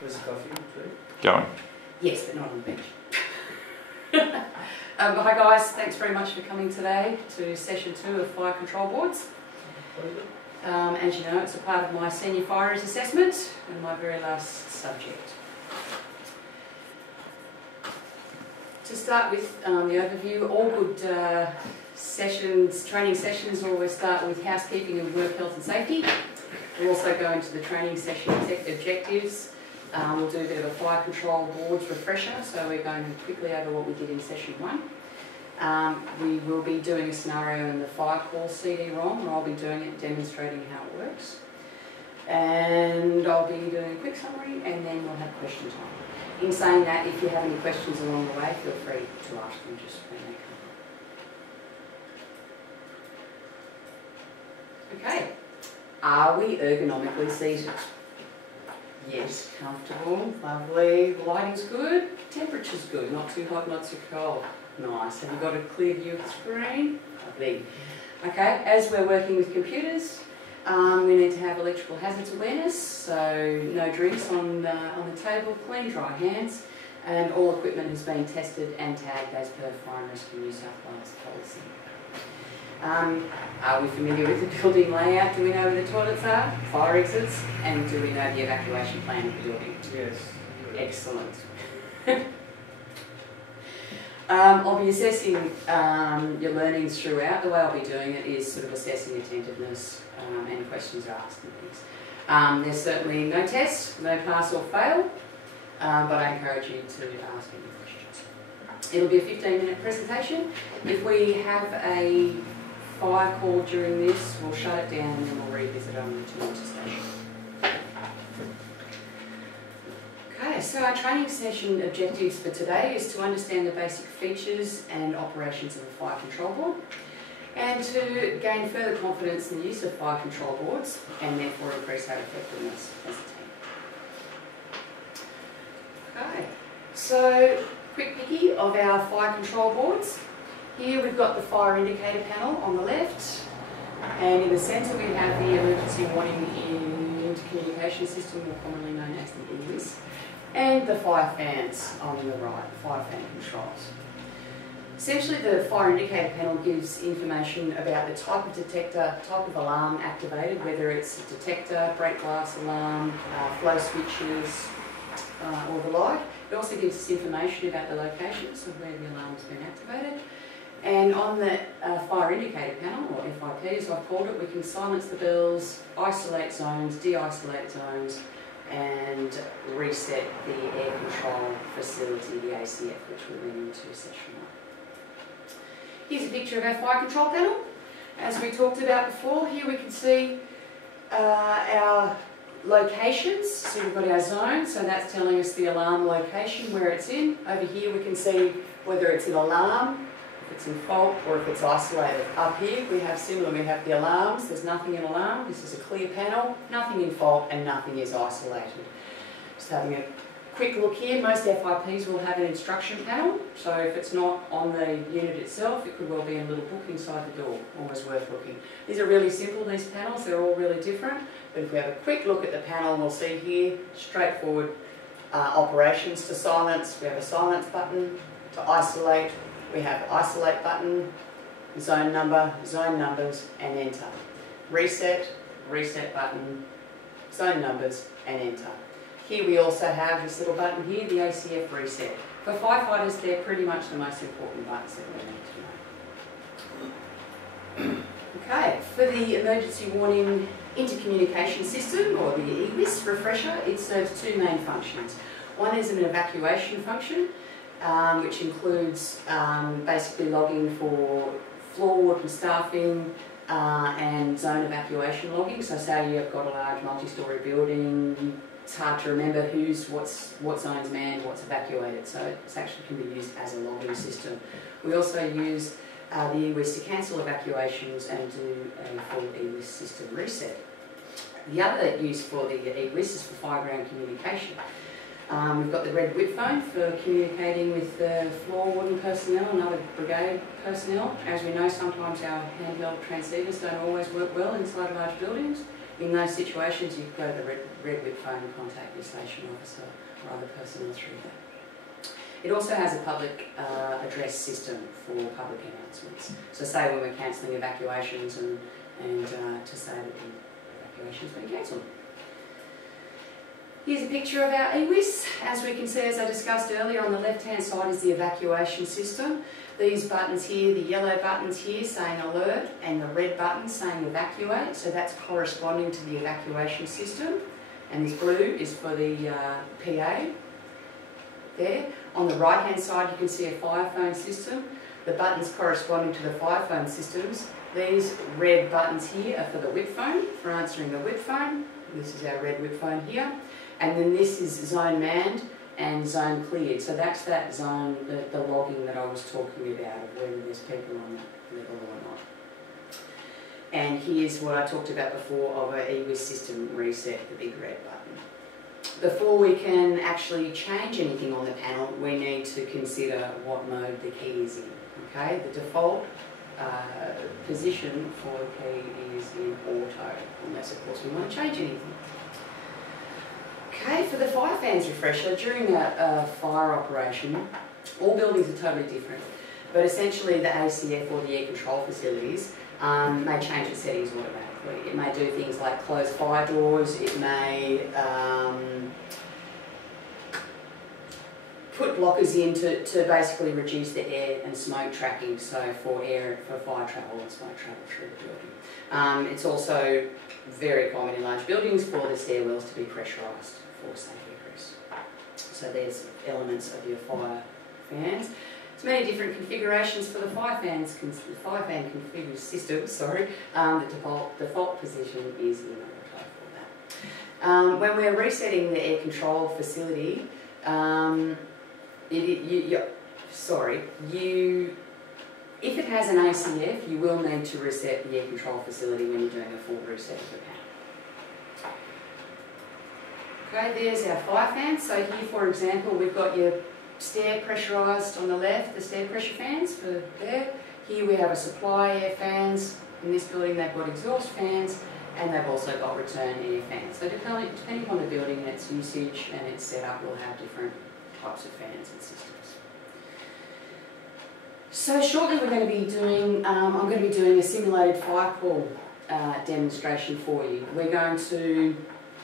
Where's the coffee? Going. Yes, but not on the bench. Hi guys, thanks very much for coming today to session 2 of fire control boards. As you know, it's a part of my senior fire risk assessment and my very last subject. To start with the overview, all good training sessions always start with housekeeping and work health and safety. We'll also go into the training session objectives. We'll do a bit of a fire control boards refresher, so we're going quickly over what we did in session 1. We will be doing a scenario in the fire call CD-ROM, and I'll be doing it, demonstrating how it works. And I'll be doing a quick summary, and then we'll have question time. In saying that, if you have any questions along the way, feel free to ask them just when they come. Okay, are we ergonomically seated? Yes, comfortable, lovely, lighting's good, temperature's good, not too hot, not too cold. Nice. Have you got a clear view of the screen? Lovely. Okay, as we're working with computers, we need to have electrical hazards awareness, so no drinks on the table, clean, dry hands, and all equipment has been tested and tagged as per Fire and Rescue New South Wales policy. Are we familiar with the building layout? Do we know where the toilets are, fire exits, and do we know the evacuation plan of the building? Yes. Excellent. I'll be assessing your learnings throughout. The way I'll be doing it is sort of assessing attentiveness and questions are asked and things. There's certainly no test, no pass or fail, but I encourage you to ask any questions. It'll be a 15-minute presentation. If we have a fire call during this, we'll shut it down and then we'll revisit on the toolbox station. Okay, so our training session objectives for today is to understand the basic features and operations of a fire control board and to gain further confidence in the use of fire control boards and therefore increase our effectiveness as a team. Okay, so quick picky of our fire control boards. Here we've got the fire indicator panel on the left, and in the centre we have the emergency warning intercommunication system, more commonly known as the EWIS, and the fire fans on the right, fire fan controls. Essentially the fire indicator panel gives information about the type of detector, type of alarm activated, whether it's a detector, break glass alarm, flow switches, or the like. It also gives us information about the locations of where the alarm has been activated. And on the fire indicator panel, or FIP as I've called it, we can silence the bells, isolate zones, de-isolate zones, and reset the air control facility, the ACF, which we'll went into session 1. Here's a picture of our fire control panel. As we talked about before, here we can see our locations. So we've got our zone, so that's telling us the alarm location, where it's in. Over here we can see whether it's an alarm, if it's in fault, or if it's isolated. Up here we have similar, we have the alarms, there's nothing in alarm, this is a clear panel, nothing in fault and nothing is isolated. Just having a quick look here, most FIPs will have an instruction panel, so if it's not on the unit itself, it could well be in a little book inside the door, always worth looking. These are really simple, these panels, they're all really different, but if we have a quick look at the panel, we'll see here, straightforward operations to silence. We have a silence button. To isolate, we have isolate button, zone number, zone numbers, and enter. Reset, reset button, zone numbers, and enter. Here we also have this little button here, the ACF reset. For firefighters, they're pretty much the most important buttons that we need to know. Okay, for the emergency warning intercommunication system, or the EWIS refresher, it serves two main functions. One is an evacuation function, which includes basically logging for floor warden staffing and zone evacuation logging. So say you've got a large multi-storey building, it's hard to remember what zone's manned, what's evacuated, so it actually can be used as a logging system. We also use the EWIS to cancel evacuations and do a full EWIS system reset. The other use for the EWIS is for fireground communication. We've got the red whip phone for communicating with the floor warden personnel and other brigade personnel. As we know, sometimes our handheld transceivers don't always work well inside large buildings. In those situations, you can go to the red whip phone and contact your station officer or other personnel through that. It also has a public address system for public announcements. So say when we're cancelling evacuations and to say that the evacuation's been cancelled. Here's a picture of our EWIS. As we can see, as I discussed earlier, on the left-hand side is the evacuation system. These buttons here, the yellow buttons here saying alert and the red buttons saying evacuate, so that's corresponding to the evacuation system. And this blue is for the PA there. On the right-hand side you can see a fire phone system. The buttons corresponding to the fire phone systems. These red buttons here are for the whip phone, for answering the whip phone. This is our red whip phone here. And then this is zone manned and zone cleared. So that's that zone, the logging that I was talking about, of whether there's people on that level or not. And here's what I talked about before of an EWIS system reset, the big red button. Before we can actually change anything on the panel, we need to consider what mode the key is in. Okay, the default position for the key is in auto, unless of course we want to change anything. Okay, for the fire fans refresher, during a fire operation, all buildings are totally different, but essentially the ACF or the air control facilities may change its settings automatically. It may do things like close fire doors, it may put blockers in to basically reduce the air and smoke tracking, so for fire travel and smoke travel through the building. It's also very common in large buildings for the stairwells to be pressurised for safe egress. So there's elements of your fire fans. There's many different configurations for the fire fan configured system. Sorry, the default position is in auto for that. When we're resetting the air control facility, if it has an ACF, you will need to reset the air control facility when you're doing a full reset of the panel. Okay, there's our fire fans. So here, for example, we've got your stair pressurised on the left, the stair pressure fans for there. Here we have a supply air fans. In this building they've got exhaust fans and they've also got return air fans. So depending on the building and its usage and its setup, we'll have different types of fans and systems. So shortly we're going to be doing, I'm going to be doing a simulated fire call demonstration for you. We're going to,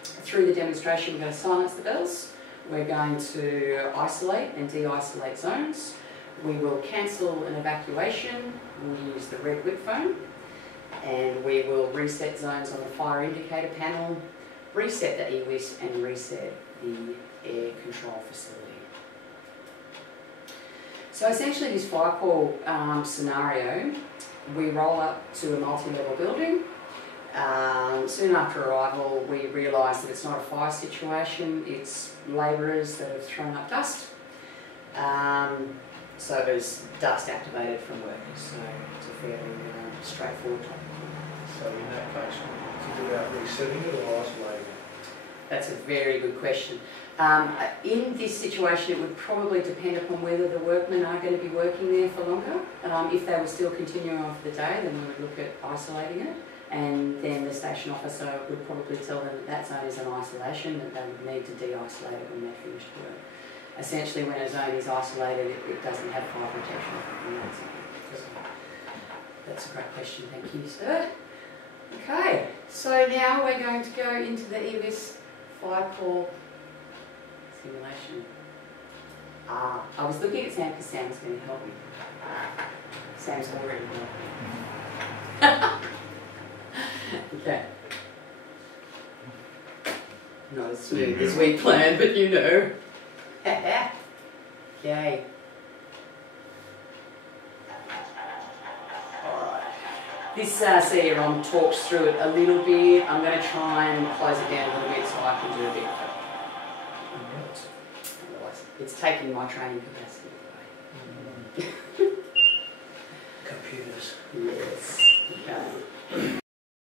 through the demonstration, we're going to silence the bells. We're going to isolate and de-isolate zones. We will cancel an evacuation. We'll use the red whip phone. And we will reset zones on the fire indicator panel, reset the EWIS and reset the air control facility. So essentially this fire call scenario, we roll up to a multi-level building. Soon after arrival we realise that it's not a fire situation, it's labourers that have thrown up dust. So there's dust activated from workers, so it's a fairly straightforward topic. So in that case, is it about resetting it or isolating it? That's a very good question. In this situation, it would probably depend upon whether the workmen are going to be working there for longer. If they were still continuing on for the day, then we would look at isolating it, and then the station officer would probably tell them that that zone is an isolation, that they would need to de-isolate it when they finished work. Essentially, when a zone is isolated, it doesn't have fire protection in that zone. So that's a great question, thank you, sir. Okay, so now we're going to go into the EWIS fire call simulation. I was looking at Sam because Sam was going to help me. Sam's already helped me. Okay. Not as smooth as we planned, but you know. Yay. Alright. This CD-ROM talks through it a little bit. I'm going to try and close it down a little bit so I can do a bit. Otherwise, it's taking my training capacity away. Computers. Yes. Okay.